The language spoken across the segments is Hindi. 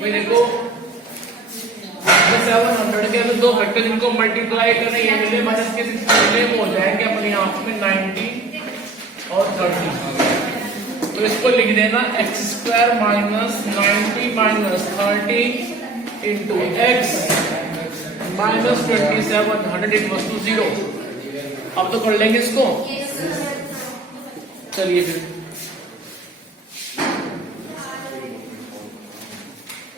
भाई देखो 700 के दो फैक्टर इनको मल्टीप्लाई करें, ये मिले माइनस के 6 मिले, वो हो जाएंगे अपने यहाँ पे 90 और 30। तो इसको लिख देना x² माइनस 90 माइनस 30 into x minus 27 100 equals to 0। अब तो कर लेंगे इसको। चलिए फिर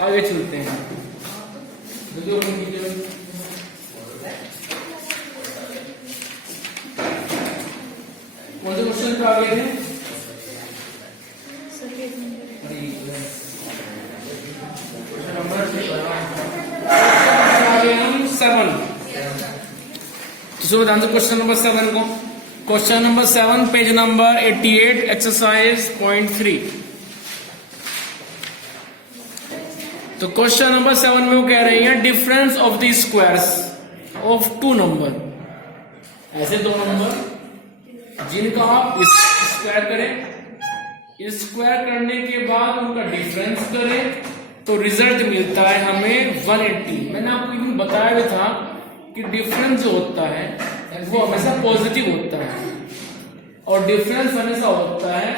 आगे चलते हैं। कौन से क्वेश्चन पे आगे हैं? नंबर 7। तो ध्यान से क्वेश्चन नंबर 7 को। Question number 7 page number 88 exercise 0.3। तो क्वेश्चन नंबर 7 में वो कह रही है difference of the squares of 2 number. ऐसे दो नंबर जिनका आप स्क्वायर करें, स्क्वायर करने के बाद उनका डिफरेंस करें तो रिजल्ट मिलता है हमें 180। मैंने आपको एक दिन बताया भी था कि डिफरेंस जो होता है वो हमेशा पॉजिटिव होता है और डिफरेंस हमेशा होता है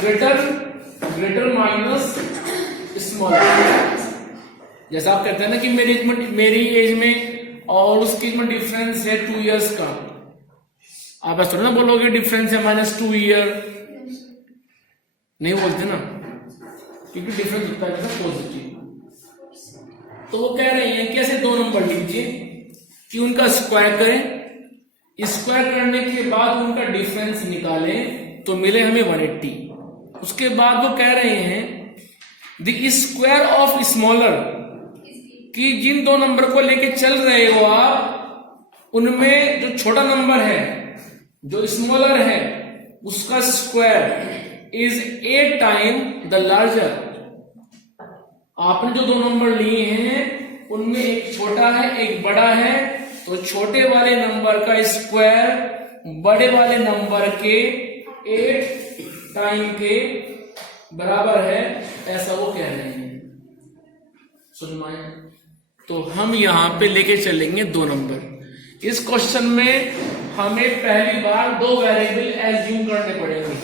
ग्रेटर माइनस स्मॉलर। जैसा आप कहते हैं ना कि मेरी एज में और उसकी एज में डिफरेंस है 2 इयर्स का, आप ऐसा ना बोलोगे डिफरेंस है -2 ईयर, नहीं बोलते ना, क्योंकि डिफरेंस होता है पॉजिटिव। तो वो कह रहे हैं कि ऐसे दो नंबर लीजिए कि उनका स्क्वायर करें, स्क्वायर करने के बाद उनका डिफरेंस निकालें तो मिले हमें 180। उसके बाद वो कह रहे हैं द स्क्वायर ऑफ स्मॉलर, कि जिन दो नंबर को लेके चल रहे हो आप, उनमें जो छोटा नंबर है, जो स्मॉलर है, उसका square is 8 time the larger. आपने जो दो नंबर लिए हैं उनमें एक छोटा है एक बड़ा है, तो छोटे वाले नंबर का स्क्वायर बड़े वाले नंबर के 8 टाइम के बराबर है, ऐसा वो कह रहे हैं। सुन माए, तो हम यहां पे लेके चलेंगे दो नंबर। इस क्वेश्चन में हमें पहली बार दो वेरिएबल एज्यूम करने पड़ेंगे,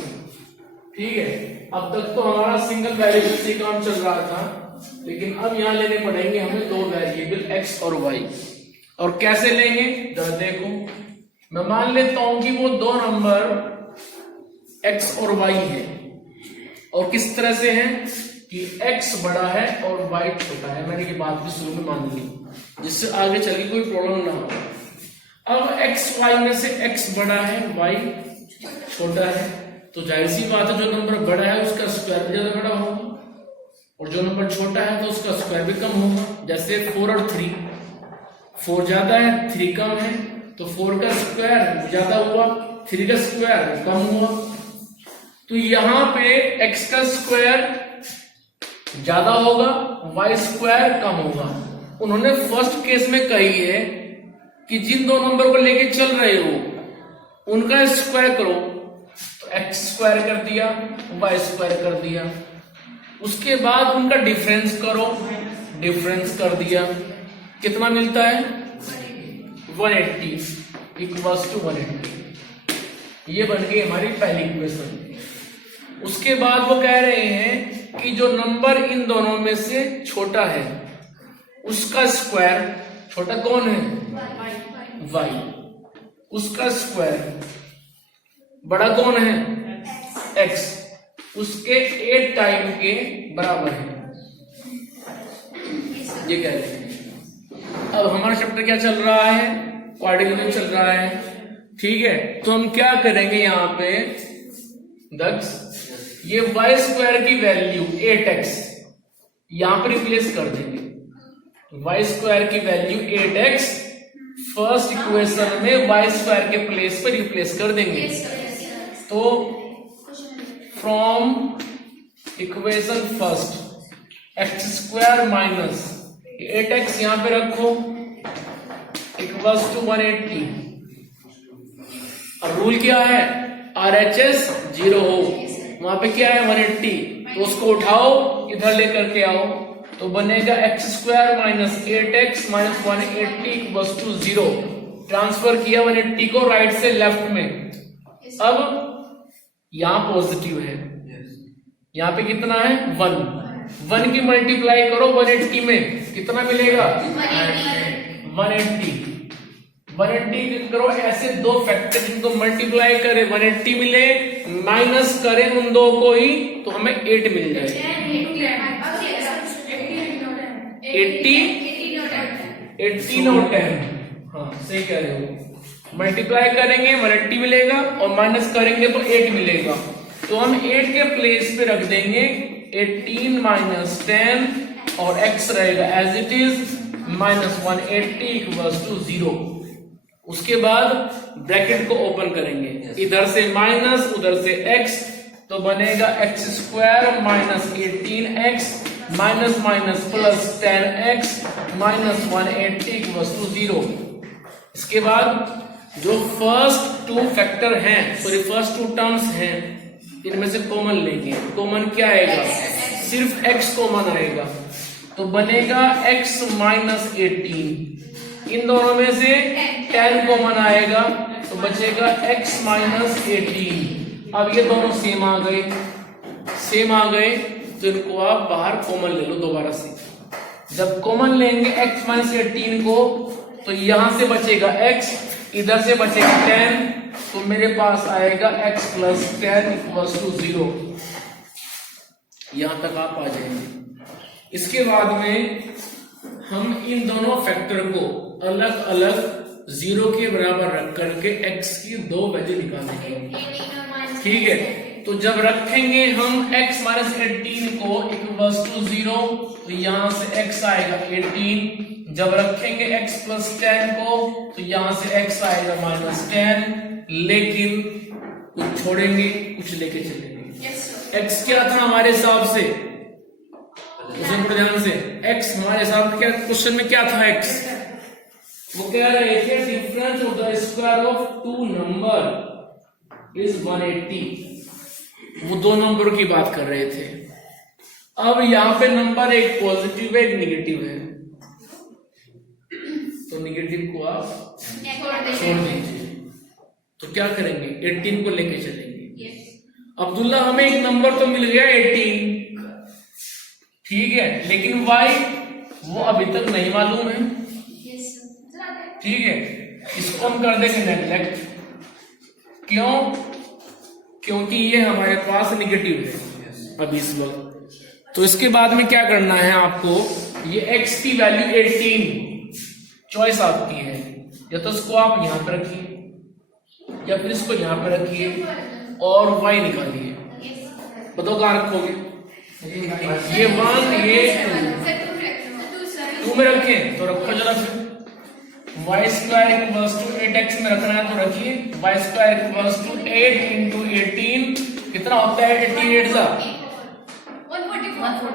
ठीक है। अब तक तो हमारा सिंगल वेरिएबल से काम चल रहा था, लेकिन अब यहां लेने पड़ेंगे हमें दो वेरिएबल x और y। और कैसे लेंगे जरा देखो, मैं मान लेता हूं कि वो दो नंबर x और y है, और किस तरह से है कि x बड़ा है और y छोटा है। मैंने ये बात भी शुरू में मान ली, जिससे आगे चल के कोई प्रॉब्लम ना हो। अब x y में से x बड़ा है y छोटा है, तो जाहिर सी बात है जो नंबर बड़ा है उसका स्क्वायर भी ज्यादा बड़ा होगा, और जो नंबर छोटा है तो उसका स्क्वायर भी कम होगा। जैसे 4 और 3, 4 ज्यादा है 3 कम है, तो 4 का स्क्वायर ज्यादा हुआ 3 का स्क्वायर कम हुआ। तो यहां पे x का स्क्वायर ज्यादा होगा y स्क्वायर कम होगा। उन्होंने फर्स्ट केस में कही है कि जिन दो नंबर को लेके चल रहे हो उनका स्क्वायर करो, तो x स्क्वायर कर दिया y स्क्वायर कर दिया, उसके बाद उनका डिफरेंस करो, डिफरेंस कर दिया, कितना मिलता है 180 इक्वल्स टू 180। ये बन गई हमारी पहली इक्वेशन। उसके बाद वो कह रहे हैं कि जो नंबर इन दोनों में से छोटा है उसका स्क्वायर, छोटा कौन है y, उसका स्क्वायर बड़ा कौन है x, उसके 8 टाइम के बराबर है, ये कह रहे हैं। अब हमारा चैप्टर क्या चल रहा है, क्वाड्रेटिक चल रहा है, ठीक है। तो हम क्या करेंगे यहाँ पे दक्ष, ये y स्क्वायर की वैल्यू 8x यहां पर रिप्लेस कर देंगे। y स्क्वायर की वैल्यू 8x फर्स्ट इक्वेशन में y स्क्वायर के प्लेस पर रिप्लेस कर देंगे। तो from equation first x square minus 8x यहां पे रखो इक्वल्स टू 180। अब रूल क्या है, RHS 0 हो, वहां पे क्या है 180, तो उसको उठाओ, इधर लेकर के आओ, तो बनेगा x square minus 8x minus 180 equals to 0। Transfer किया 180 को राइट से लेफ्ट में। अब यहां पॉजिटिव है, यहाँ पे कितना है 1 की मल्टीप्लाई करो 180 में, कितना मिलेगा 180 करो। ऐसे दो फैक्टर जिनको मल्टीप्लाई करें 180 मिले, माइनस करें उन दो को ही तो हमें 8 मिल जाएगा। 80 और 10, हाँ सही कह रहे हो। मल्टीप्लाई करेंगे 180 मिलेगा और माइनस करेंगे तो 8 मिलेगा। तो हम 8 के प्लेस पे रख देंगे 18 माइनस 10 और x रहेगा as it is minus 180 equals to 0। उसके बाद ब्रैकेट को ओपन करेंगे, इधर से माइनस उधर से x, तो बनेगा x square minus 18x minus minus plus 10x minus 180 equals to 0। इसके बाद जो फर्स्ट टू फैक्टर हैं, सॉरी फर्स्ट टू टर्म्स हैं, इनमें से कॉमन लेंगे। कॉमन क्या आएगा, सिर्फ x कॉमन आएगा, तो बनेगा x माइनस 18। इन दोनों में से 10 कॉमन आएगा तो बचेगा x माइनस 18। अब ये दोनों सेम आ गए, तो इनको आप बाहर कॉमन ले लो दोबारा से। जब कॉमन लेंगे x माइनस 18 को, तो यहां से बचेगा x, इधर से बचेगा 10, तो मेरे पास आएगा x प्लस 10 इक्वल्स टू 0। यहां तक आप आ जाएंगे। इसके बाद में हम इन दोनों फैक्टर को अलग अलग 0 के बराबर रख करके x की दो वैल्यू निकालेंगे, ठीक है। तो जब रखेंगे हम x माइनस 18 को इक्वल्स टू 0, तो यहां से x आएगा 18। जब रखेंगे x प्लस 10 को, तो यहां से x आएगा माइनस 10, लेकिन कुछ छोड़ेंगे कुछ लेके चलेंगे। x क्या था हमारे हिसाब से, ध्यान से, x हमारे हिसाब क्या क्वेश्चन में क्या था, x वो कह रहे थे difference of the square of two number is 180। वो दो नंबरों की बात कर रहे थे। अब यहां पे नंबर एक पॉजिटिव है एक निगेटिव है, तो निगेटिव को आप छोड़ दीजिए। तो क्या करेंगे, 18 को लेके चलेंगे। अब्दुल्ला हमें एक नंबर तो मिल गया 18, ठीक है, लेकिन y वो अभी तक नहीं मालूम है, ठीक है। इसको हम कर देंगे नेग्लेक्ट। क्यों, क्योंकि ये हमारे पास निगेटिव है अभी इस वक्त। तो इसके बाद में क्या करना है आपको, ये x की वैल्यू 18 चॉइस आपकी है, या तो इसको आप यहां पर रखिए या फिर इसको यहां पर रखिए और y निकालिए। बताओ कहां रखोगे, ये 1 ये 2 में रखें, तो रखो जरा फिर। y square equals to 8x में रखना है तो रखिए। y square equals to 8 into 18 कितना होता है, 18 8 सा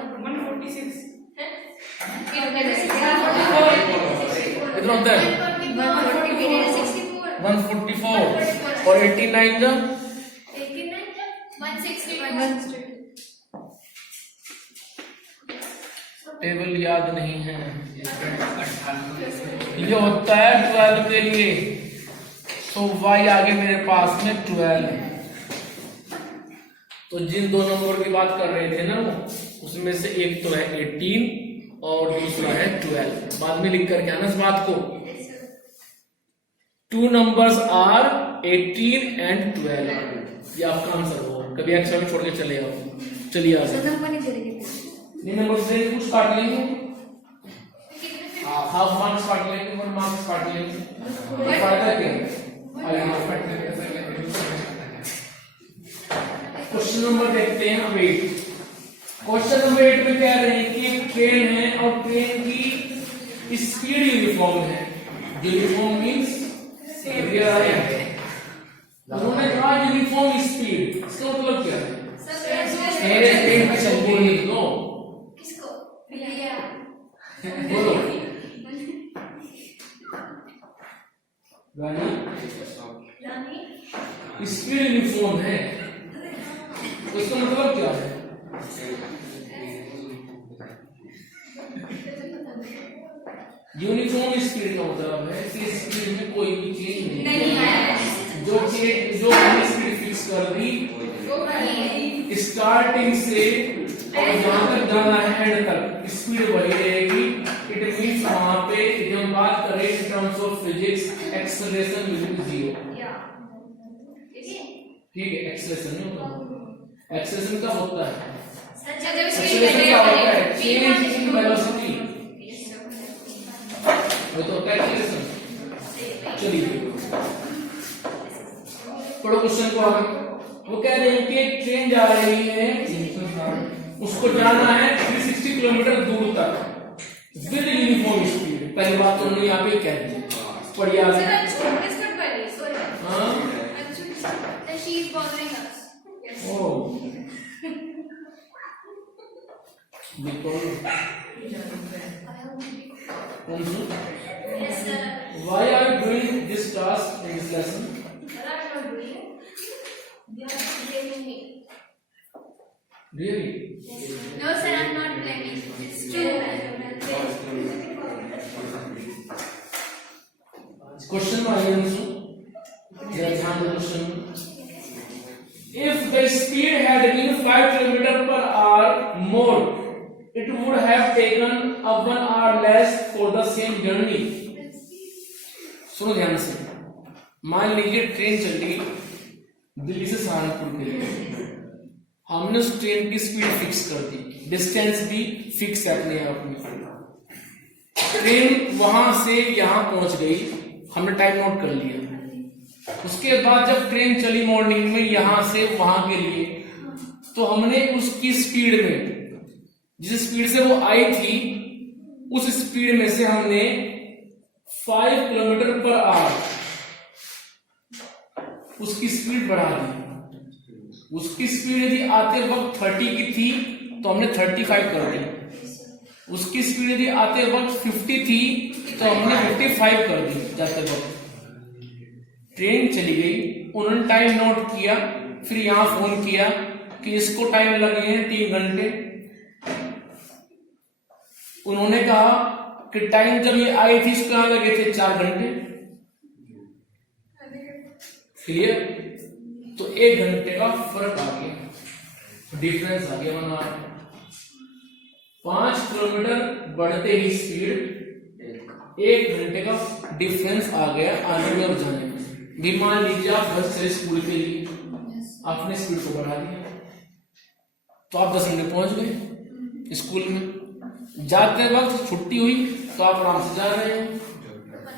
146 कितना होता है 144 और 89 का 160। टेबल याद नहीं है, ये होता है 12 के लिए, तो y आगे मेरे पास में 12 है। तो जिन दो नंबर की बात कर रहे थे ना वो, उसमें से एक तो है 18 और दूसरा है 12। बाद में लिख करके आना इस बात को। 2 numbers are 18 and 12। ये आपका आंसर होगा। कभी एक्स्ट्रा में छोड़ के चले आओ, चलिए आ जाओ। नंबर से कुछ काट लेंगे, हाफ मार्क्स काट लेंगे, 1 मार्क्स काट लेंगे, फायदा क्या है। क्वेश्चन नंबर देखते हैं 8। क्वेश्चन नंबर 8 में कह रहे हैं कि एक ट्रेन है और ट्रेन की स्पीड यूनिफॉर्म है। यूनिफॉर्म मींस उन्होंने कहा यूनिफॉर्म स्पीड, इसका मतलब क्या है, ट्रेन पे चल रही है। नो बोलो स्पीड यूनिफॉर्म है, तो इसका मतलब क्या है, यूनिफॉर्म स्पीड का मतलब है कि स्पीड में कोई भी चेंज नहीं है। जो हमने स्पीड फिक्स कर दी स्टार्टिंग से और जहां तक जाना है एंड तक स्पीड वही रहेगी। इट मींस वहां पे जब हम बात करें in terms of physics acceleration will be zero. ठीक है, एक्सेलरेशन नहीं होता। एक्सेलरेशन का होता है एक्सेलरेशन का होता है चेंज इन वेलोसिटी, वो तो होता है एक्सेलरेशन। चलिए पढ़ो क्वेश्चन को आगे। वो कह रहे हैं कि ट्रेन जा रही है, उसको जाना है 360 किलोमीटर दूर तक विद यूनिफॉर्म स्पीड। पहली बात तो उन्होंने यहाँ पे कह दी, पढ़िए आगे। Why are you doing this task in this lesson? Really? No sir, I'm not blaming. It's true. Question में आइए दोस्तों, जरा ध्यान दो क्वेश्चन में। If the speed had been 5 km/h more, it would have taken 1 hour less for the same journey. सुनो ध्यान से। मान लीजिए ट्रेन चल रही दिल्ली से सहारनपुर के लिए, हमने उस ट्रेन की स्पीड फिक्स कर दी, डिस्टेंस भी फिक्स है अपने आप में। ट्रेन वहां से यहां पहुंच गई, हमने टाइम नोट कर लिया। उसके बाद जब ट्रेन चली मॉर्निंग में यहां से वहां के लिए, तो हमने उसकी स्पीड में, जिस स्पीड से वो आई थी उस स्पीड में से हमने 5 km/h उसकी स्पीड बढ़ा दी। उसकी स्पीड यदि आते वक्त 30 की थी तो हमने 35 कर दी। उसकी स्पीड यदि आते वक्त 50 थी तो हमने 55 कर दी। जाते वक्त ट्रेन चली गई, उन्होंने टाइम नोट किया, फिर यहां फोन किया कि इसको टाइम लगे हैं 3 घंटे। उन्होंने कहा कि टाइम जब ये आई थी इसको यहां लगे थे 4 घंटे। क्लियर? तो 1 घंटे का फर्क आ गया, डिफरेंस आ गया। 5 किलोमीटर बढ़ते ही स्पीड 1 घंटे का डिफरेंस आ गया आने में और जाने में। भी मान लीजिए आप बस से स्कूल के लिए आपने स्पीड को बढ़ा दिया, तो आप 10 मिनट पहुंच गए स्कूल में। जाते वक्त छुट्टी हुई तो आप आराम से जा रहे हैं,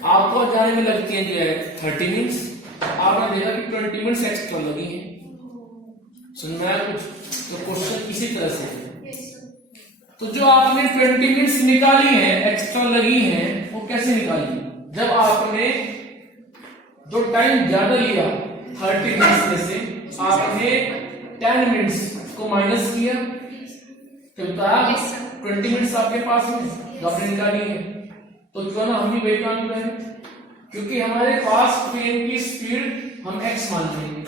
आपको जाने में लगती है जो है 30 मिनट्स, आपने देखा कि 20 मिनट्स एक्स्ट्रा लगी हैं। सुनना है कुछ? तो क्वेश्चन इसी तरह से है। तो जो आपने 20 मिनट्स निकाली है, एक्स्ट्रा लगी हैं, वो कैसे निकाली? जब आपने जो टाइम ज्यादा लिया 30 मिनट्स में से आपने 10 मिनट्स को माइनस किया, तो 20 मिनट्स आपके पास में जो आपने निकाली है। तो जो ना हम भी वही काम करें, क्योंकि हमारे पास ट्रेन की स्पीड हम x मान लेंगे,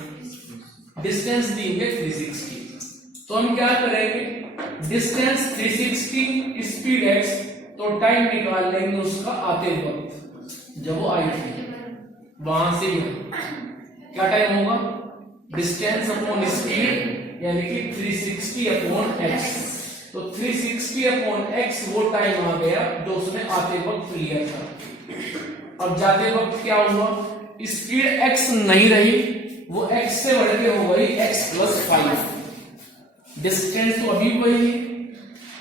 डिस्टेंस देंगे 360, तो हम क्या करेंगे, डिस्टेंस 360 स्पीड x, तो टाइम निकाल लेंगे उसका आते वक्त जब वो आई थी वहां से भी क्या टाइम होगा, डिस्टेंस अपॉन स्पीड यानी कि 360 अपॉन x। तो 360 अपॉन x वो टाइम आ गया जो उसने आते वक्त लिया था। अब जाते वक्त क्या हुआ, स्पीड x नहीं रही, वो x से बढ़ के हो गई x+5। डिस्टेंस तो अभी वही है,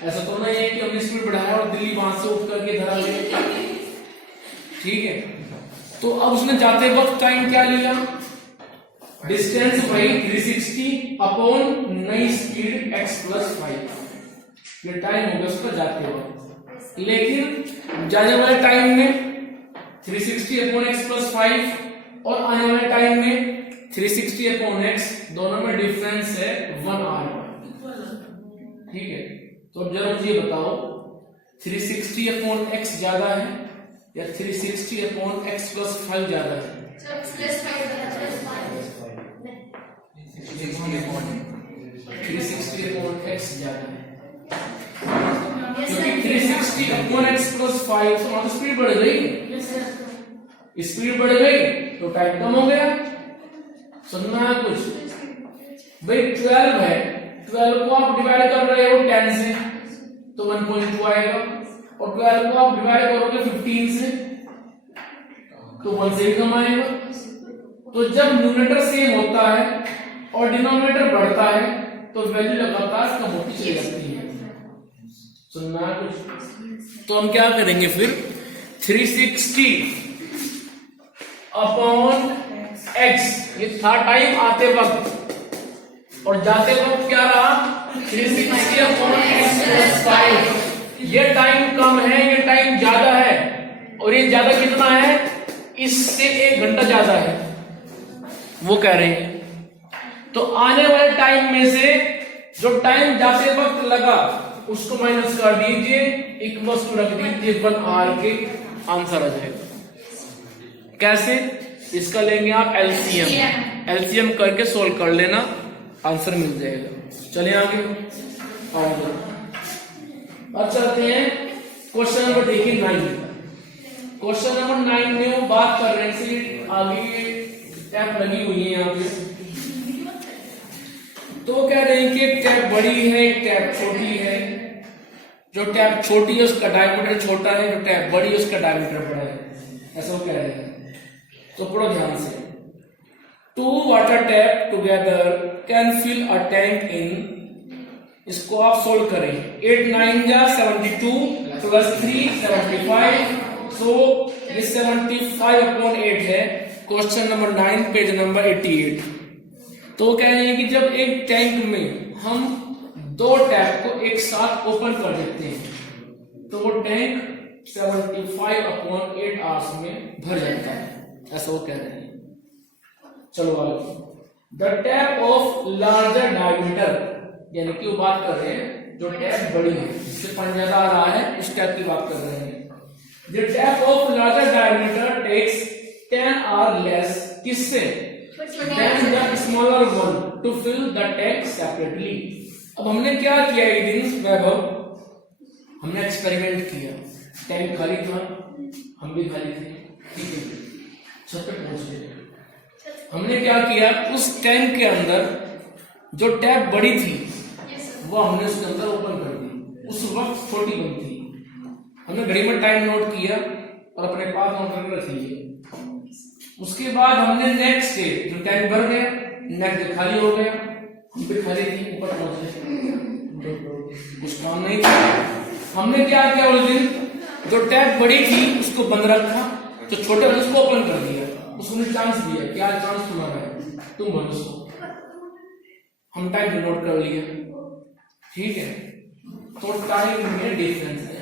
ऐसा तो नहीं है कि हमने स्पीड बढ़ाया और दिल्ली वहां से उठ करके इधर आ गए। ठीक है, तो अब उसने जाते वक्त टाइम क्या लिया, डिस्टेंस वही 360 अपॉन नई स्पीड x+5, ये टाइम हो गया उसका जाते वक्त। लेकिन जाने वाले टाइम में 360 अपॉन x+5 और आने वाले टाइम में 360 अपॉन x, दोनों में डिफरेंस है 1 आवर। ठीक है, तो अब जरा मुझे बताओ 360 अपॉन x ज्यादा है या 360 अपॉन x+5 ज्यादा है? 360 अपॉन x ज्यादा है, क्योंकि 360 60 अपॉन x प्लस 5, तो वहां तो स्पीड बढ़ गई, स्पीड बढ़ गई तो टाइम कम हो गया। सुनना है कुछ भाई, 12 है, 12 को आप डिवाइड कर रहे हो 10 से तो 1.2 आएगा, और 12 को आप डिवाइड करोगे 15 से तो 1 से ही कम आएगा। तो जब न्यूमरेटर सेम होता है और डिनोमिनेटर बढ़ता है तो वैल्यू लगातार कम होती चली जाती है। सुनना है कुछ, तो हम क्या करेंगे फिर, 360 अपॉन x, ये था टाइम आते वक्त, और जाते वक्त क्या रहा 360 अपॉन x प्लस 5। ये टाइम कम है, ये टाइम ज्यादा है, और ये ज्यादा कितना है, इससे 1 घंटा ज्यादा है, वो कह रहे हैं। तो आने वाले टाइम में से जो टाइम जाते वक्त लगा उसको माइनस कर दीजिए, इक्वल्स टू रख दीजिए 1 के, आंसर आ जाएगा। कैसे, इसका लेंगे आप एलसीएम, एलसीएम करके सोल्व कर लेना, आंसर मिल जाएगा। चलिए आगे, अब चलते हैं क्वेश्चन नंबर देखिए 9। क्वेश्चन नंबर 9 में वो बात कर रहे हैं, आगे टैप लगी हुई है यहाँ पे, तो वो कह रहे हैं कि टैप बड़ी है, टैप छोटी है। जो टैप छोटी है उसका डायमीटर छोटा है, जो टैप बड़ी है उसका डायमीटर बड़ा है, ऐसा वो कह रहे हैं। तो पढ़ो ध्यान से, 2 water tap together can fill a tank in, इसको आप सोल्व करें, 8 9 जा 72 प्लस 3 75, सो ये 75 अपॉन 8 है। Question number 9 page number 88। तो कह रहे हैं कि जब एक टैंक में हम 2 टैप को एक साथ ओपन कर देते हैं तो वो टैंक 75 अपॉन 8 आवर्स में भर जाता है, ऐसा वो कह रहे हैं। चलो आगे, the tap of larger diameter, यानी कि वो बात कर रहे हैं जो टैप बड़ी है, जिससे पानी ज्यादा आ रहा है, इस टैप की बात कर रहे हैं। The tap of larger diameter takes 10 hour less, किससे, than the smaller one to fill the tank separately। अब हमने क्या किया एक दिन वैभव, हमने एक्सपेरिमेंट किया, टैंक खाली था, हम भी खाली थे, ठीक है, छत पे पहुंच गए। हमने क्या किया, उस टैंक के अंदर जो टैप बड़ी थी वो हमने उसके अंदर ओपन कर दी, उस वक्त छोटी बंद थी, हमने घड़ी में टाइम नोट किया और अपने पास नोट करके रख लिए। उसके बाद हमने नेक्स्ट डे जो टैंक भर गया, नेक्स्ट डे खाली हो गया, हम भी खाली थी, ऊपर पहुंच गए, कुछ काम नहीं था। हमने क्या किया, उस दिन जो टैप बड़ी थी उसको बंद रखा, तो छोटे वाले उसको ओपन कर दिया, उसने चांस दिया, क्या चांस तुम्हारा है, तुम भर उसको, हम टाइम नोट कर लिया, ठीक है। तो टाइम में डिफरेंस है,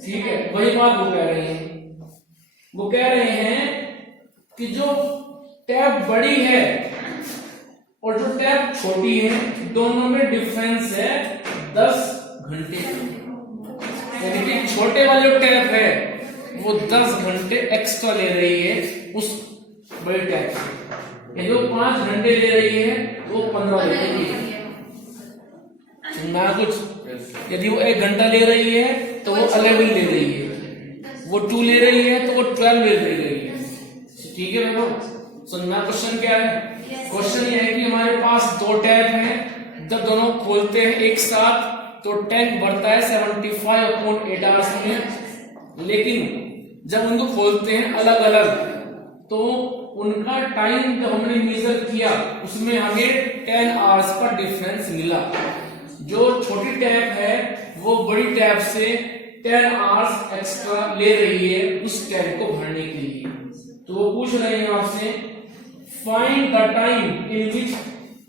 ठीक है, वही बात वो कह रहे हैं। वो कह रहे हैं कि जो टैप बड़ी है और जो टैप छोटी है, दोनों में डिफरेंस है 10 घंटे, यानी कि छोटे वाले जो टैप है वो 10 घंटे एक्स्ट्रा ले रही है उस बड़े टैप से, यदि वो 5 घंटे ले रही है वो 15 ले रही है ना कुछ, यदि वो 1 घंटा ले रही है तो वो 11 ले रही है, वो 2 ले रही है तो वो 12 ले रही है, ठीक है देखो। सुनना क्वेश्चन क्या है, क्वेश्चन ये है कि हमारे पास 2 टैप हैं, जब दोनों खोलते हैं एक साथ तो टैंक बढ़ता है 75 अपॉन 8 आवर्स में, लेकिन जब उनको खोलते हैं अलग अलग तो उनका टाइम जो हमने मेजर किया उसमें हमें 10 आवर्स का डिफरेंस मिला। जो छोटी टैप है वो बड़ी टैप से 10 आवर्स एक्स्ट्रा ले रही है उस टैंक को भरने के लिए। तो वो पूछ रहे हैं आपसे, find the time in which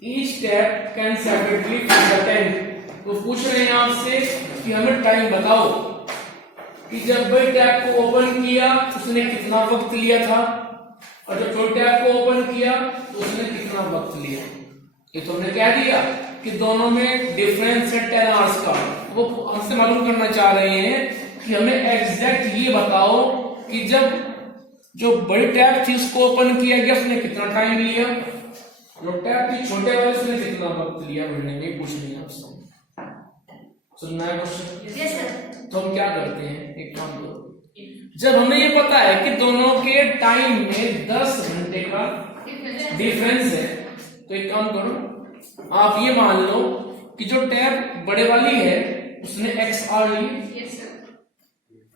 each tap can separately fill the tank. तो पूछ रहे हैं आपसे कि हमें टाइम बताओ कि जब बड़ी टैप को ओपन किया उसने कितना वक्त लिया था और जब छोटे टैप को ओपन किया तो उसने कितना वक्त लिया। ये तो हमने कह दिया कि दोनों में डिफरेंस है 10 आवर्स का। वो हमसे मालूम करना चाह रहे हैं कि हमें एग्जैक्ट ये बताओ कि जब जो बड़ी टैप थी उसको ओपन किया गया उसने कितना टाइम लिया, जो टैप थी छोटे वाले उसने कितना वक्त लिया भरने में, पूछ लिया आपसे। सुनना है क्वेश्चन? Yes, sir. तो हम क्या करते हैं, एक काम करो, जब हमें ये पता है कि दोनों के टाइम में 10 घंटे का डिफरेंस है, तो एक काम करो, आप ये मान लो कि जो टैब बड़े वाली है उसने एक्स आर ली, Yes, sir.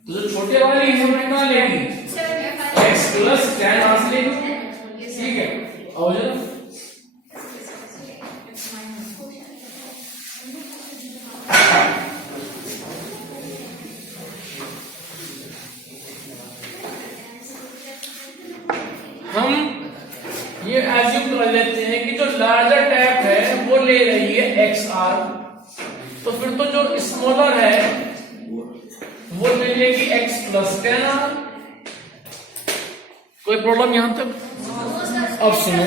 तो जो छोटे वाली है वो कितना लेगी, 75. एक्स प्लस 10 आर लेगी, Yes, sir. ठीक है। और जरा हम ये एज्यूम कर लेते हैं कि जो लार्जर टैप है वो ले रही है एक्स आर, तो फिर तो जो स्मॉलर है वो ले लेगी एक्स प्लस 10 आर। कोई प्रॉब्लम यहां तक? अब सुनो,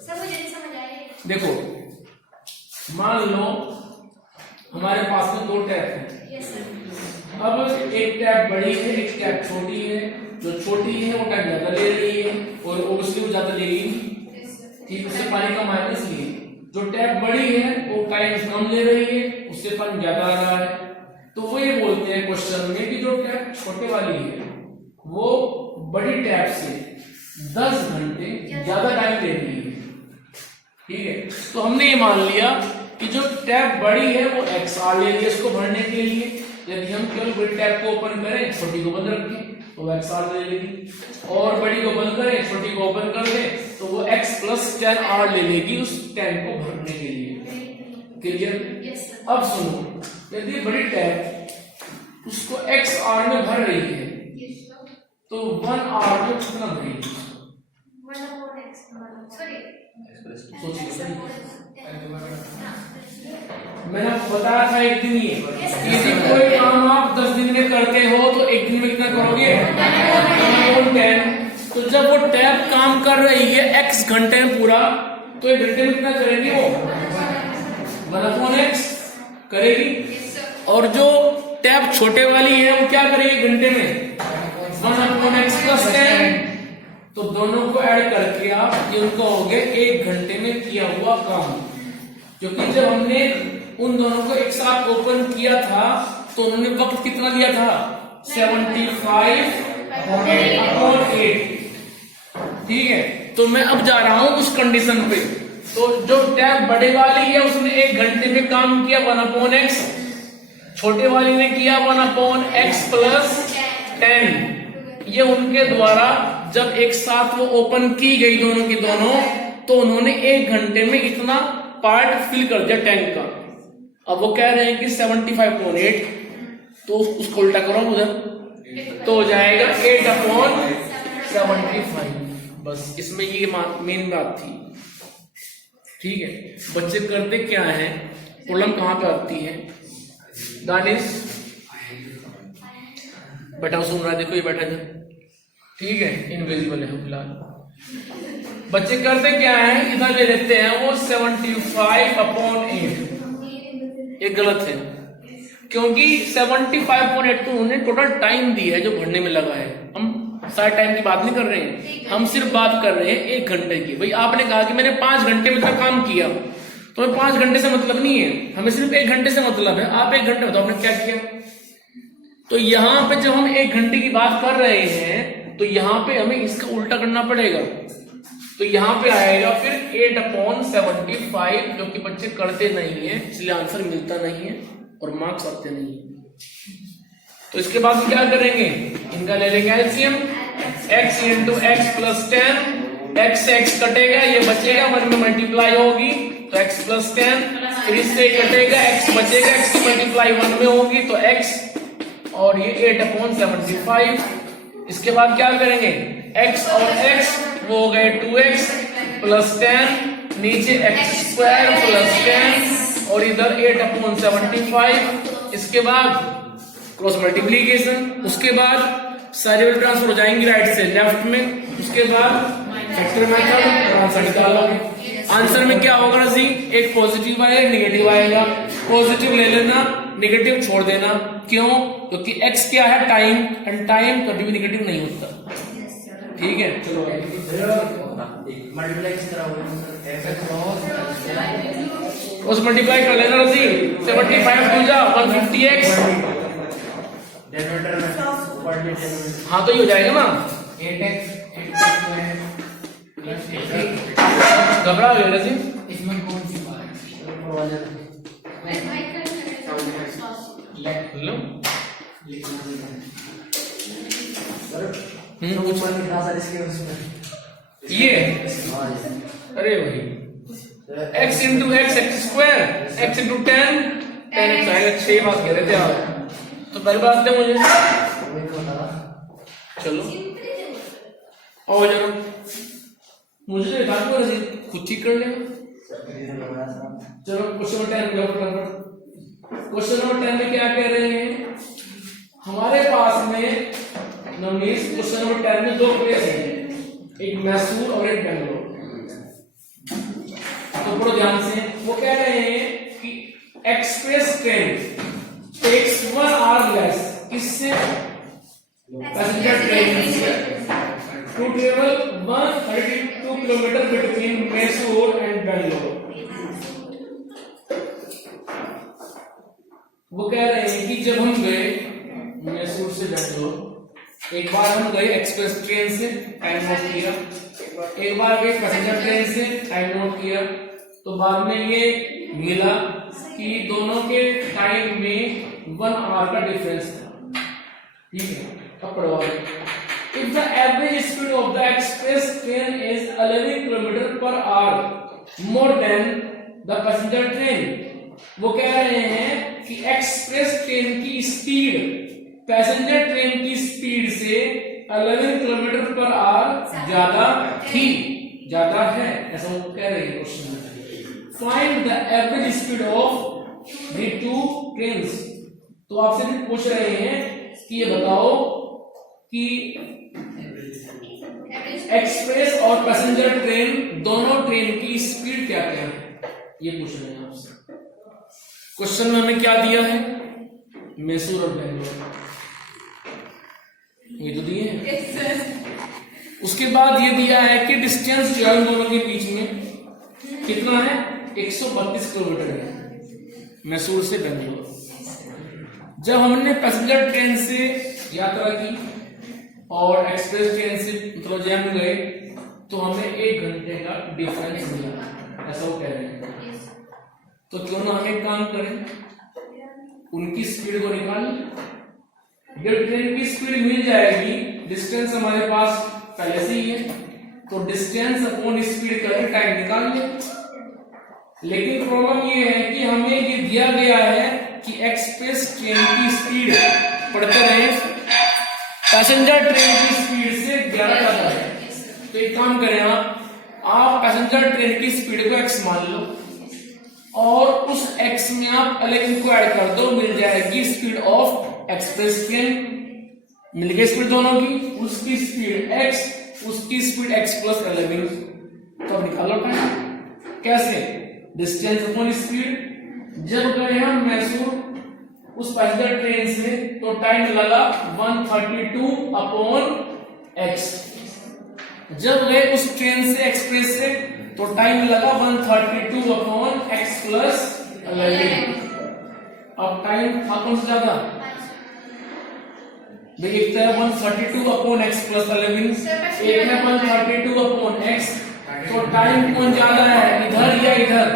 सर मुझे नहीं समझ आया। देखो, मान लो हमारे पास में 2 टैप है, Yes, sir. अब एक टैप बड़ी है एक टैप छोटी है, जो छोटी है वो टाइम ज्यादा ले रही है और ओब्वियसली वो ज्यादा लेगी, Yes, sir. ठीक, उससे पानी कम आएगा, इसलिए जो टैप बड़ी है वो टाइम कम ले रही है, उससे पानी ज्यादा आ रहा है। तो वो ये बोलते हैं क्वेश्चन में कि जो टैप छोटे वाली है वो बड़ी टैप से 10 घंटे ज्यादा टाइम ले रही है, ठीक है। तो हमने ये मान लिया कि जो टैप बड़ी है वो एक्स आर ले रही है इसको भरने के लिए। यदि हम केवल बड़ी टैप को ओपन करें, छोटी को बंद रखें, तो वो एक्स आर ले लेगी, और बड़ी को बंद करें, छोटी को ओपन कर दें, तो वो एक्स प्लस 10 आर ले लेगी उस टैप को भरने के लिए। क्लियर? Yes, sir. अब सुनो, यदि बड़ी टैप उसको एक्स आर में भर रही है Yes, sir. तो 1 आर में कितना भरेगी? 1 upon x. Sorry. सोचिए, X upon x. मैंने आपको बताया था एक दिन ये, यदि कोई काम आप 10 दिन में करते हो तो एक दिन में कितना करोगे? 1/10। तो जब वो टैप काम कर रही है x घंटे में पूरा, तो 1 घंटे में कितना करेगी वो? 1/x करेगी। Yes, sir. और जो टैप छोटे वाली है वो क्या करेगी घंटे में? 1/x plus 10। तो दोनों को ऐड करके आप ये उनको हो गए 1 घंटे में किया हुआ काम, क्योंकि जब हमने उन दोनों को एक साथ ओपन किया था तो उन्होंने वक्त कितना लिया था? 75/8। ठीक है, तो मैं अब जा रहा हूं उस कंडीशन पे। तो जो टैब बड़े वाली है उसने 1 घंटे में काम किया 1/x, छोटे वाली ने किया 1/x प्लस 10। ये उनके द्वारा जब एक साथ वो ओपन की गई दोनों की दोनों, तो उन्होंने 1 घंटे में इतना पार्ट फिल कर दिया टैंक का। अब वो कह रहे हैं कि 75/8, तो उसको उल्टा करो उधर, तो हो जाएगा 8/75। बस इसमें ये मेन बात थी, ठीक है। बच्चे करते क्या है, प्रॉब्लम कहां पे आती है? दानिश बैठा सुन रहा है, देखो ये बैठा था, ठीक है, इनविजिबल है फिलहाल। बच्चे करते क्या है, इधर ले लेते हैं वो 75/8, ये गलत है, क्योंकि 75/8 तो उन्होंने टोटल टाइम दिया है जो भरने में लगा है। हम सारे टाइम की बात नहीं कर रहे हैं, हम सिर्फ बात कर रहे हैं 1 घंटे की। भाई आपने कहा कि मैंने 5 घंटे में इतना काम किया, तो हमें 5 घंटे से मतलब नहीं है, हमें सिर्फ 1 घंटे से मतलब है। आप 1 घंटे बताओ आपने क्या किया। तो यहाँ पे जब हम 1 घंटे की बात कर रहे हैं तो यहाँ पे हमें इसका उल्टा करना पड़ेगा। तो यहाँ पे आएगा फिर 8/75, जो कि बच्चे करते नहीं है, इसलिए आंसर मिलता नहीं है और मार्क्स आते नहीं है। तो इसके बाद हम क्या करेंगे, इनका ले लेंगे LCM, x into x plus 10, x से x कटेगा, ये बचेगा, 1 में मल्टीप्लाई होगी तो x प्लस 10, फिर इससे कटेगा, x बचेगा, x की मल्टीप्लाई 1 में होगी तो x, और ये 8/75। इसके बाद क्या करेंगे, x और x वो हो गए 2x प्लस 10, नीचे x² प्लस 10 और इधर 8/75। इसके बाद क्रॉस मल्टीप्लीकेशन, उसके बाद सारे ट्रांसफर हो जाएंगे राइट से लेफ्ट में, उसके बाद फैक्टर मेथड आंसर निकालोगे। आंसर में क्या होगा जी, एक पॉजिटिव आएगा एक नेगेटिव आएगा, पॉजिटिव ले लेना, नेगेटिव छोड़ देना। क्यों? क्योंकि x क्या है, टाइम, एंड टाइम कभी भी नेगेटिव नहीं होता। ठीक है, चलो मल्टीप्लाई किस तरह होगा? उस मल्टीप्लाई कर लेना रसी 75 टू जा 150x। हाँ तो ये हो जाएगा ना 8x घबरा हो गया रसी। इसमें कौन सी बात है? मैं भाई कर लो ये अरे भाई x into x x square x into 10 10x आएगा। 6 बात कह रहे थे आप तो पहली बात दे मुझे। चलो आओ जरा मुझे तो एक बार खुद ठीक कर लेना। चलो क्वेश्चन नंबर 10 में फटाफट। क्वेश्चन नंबर 10 में क्या कह रहे हैं हमारे पास में नवनीत। क्वेश्चन नंबर 10 में दो प्लेस हैं एक मैसूर और एक बेंगलोर। तो पढ़ो ध्यान से। वो कह रहे हैं कि express train takes 1 hour less इससे पैसेंजर ट्रेन से to travel 132 kilometre between Mysore and Bangalore. वो कह रहे हैं कि जब हम गए मैसूर से बेंगलोर एक बार हम गए एक्सप्रेस ट्रेन से टाइम नोट किया, एक बार गए पैसेंजर ट्रेन से टाइम नोट किया, तो बाद में ये मिला कि दोनों के टाइम में 1 आवर का डिफरेंस था। ठीक है अब पढ़ो। If the average speed of the express train is 11 kilometre per hour more than the passenger train. वो कह रहे हैं कि एक्सप्रेस ट्रेन की स्पीड पैसेंजर ट्रेन की स्पीड से 11 किलोमीटर पर आवर ज्यादा थी, ज्यादा है, ऐसा वो कह रहे हैं क्वेश्चन में। Find the average speed of the two trains. तो आपसे भी पूछ रहे हैं कि ये बताओ कि एक्सप्रेस और पैसेंजर ट्रेन दोनों ट्रेन की स्पीड क्या क्या है, ये पूछ रहे हैं आपसे। क्वेश्चन में हमें क्या दिया है मैसूर और बेंगलोर, ये तो दिए हैं। उसके बाद ये दिया है कि डिस्टेंस जो है उन दोनों के बीच में कितना है 132 किलोमीटर है मैसूर से बेंगलोर। जब हमने पैसेंजर ट्रेन से यात्रा की और एक्सप्रेस ट्रेन से मतलब जैम गए तो हमें 1 घंटे का डिफरेंस मिला, ऐसा वो कह रहे हैं। तो क्यों ना हम एक काम करें उनकी स्पीड को निकाल लें। जब ट्रेन की स्पीड मिल जाएगी डिस्टेंस हमारे पास पहले से ही है तो डिस्टेंस अपॉन स्पीड करके टाइम निकाल लें। लेकिन प्रॉब्लम ये है कि हमें ये दिया गया है कि एक्सप्रेस ट्रेन की स्पीड पढ़ते रहे पैसेंजर ट्रेन की स्पीड से 11 ज्यादा है। तो एक काम करें आप पैसेंजर ट्रेन की स्पीड को x मान लो और उस x में आप 11 को ऐड कर दो, मिल जाएगी स्पीड ऑफ एक्सप्रेस ट्रेन। मिल गई स्पीड दोनों की, उसकी स्पीड x उसकी स्पीड x प्लस 11। तो अब निकालो टाइम कैसे, डिस्टेंस अपॉन स्पीड। जब गए हम मैसूर उस पैसेंजर ट्रेन से तो टाइम लगा 132 अपॉन x। जब गए उस ट्रेन से एक्सप्रेस से तो टाइम लगा 132 अपॉन x प्लस 11। अब टाइम था कौन सा ज्यादा भाई, एक तो 132 अपॉन x प्लस 11, एक है 132 अपॉन x। तो टाइम कौन ज्यादा है इधर या इधर?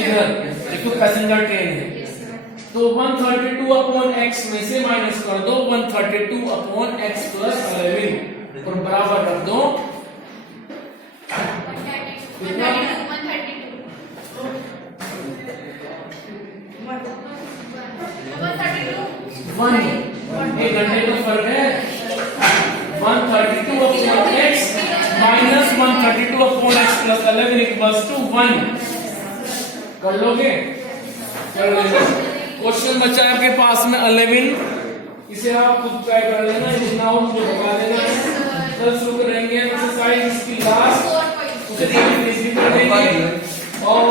इधर, देखो पैसेंजर ट्रेन है तो 132 अपॉन x में से माइनस कर दो 132 अपॉन x प्लस 11 और बराबर रख दो 1 एक घंटे का फर्क है। 132 upon x minus 132 upon x plus 11 equals to 1। कर लोगे? कर लेंगे। क्वेश्चन बचा है आपके पास में 11, इसे आप खुद ट्राई कर लेना, जितना हो मुझे बता देना। कल शुरू करेंगे एक्सरसाइज इसकी लास्ट, उसे फिनिश भी कर देंगे और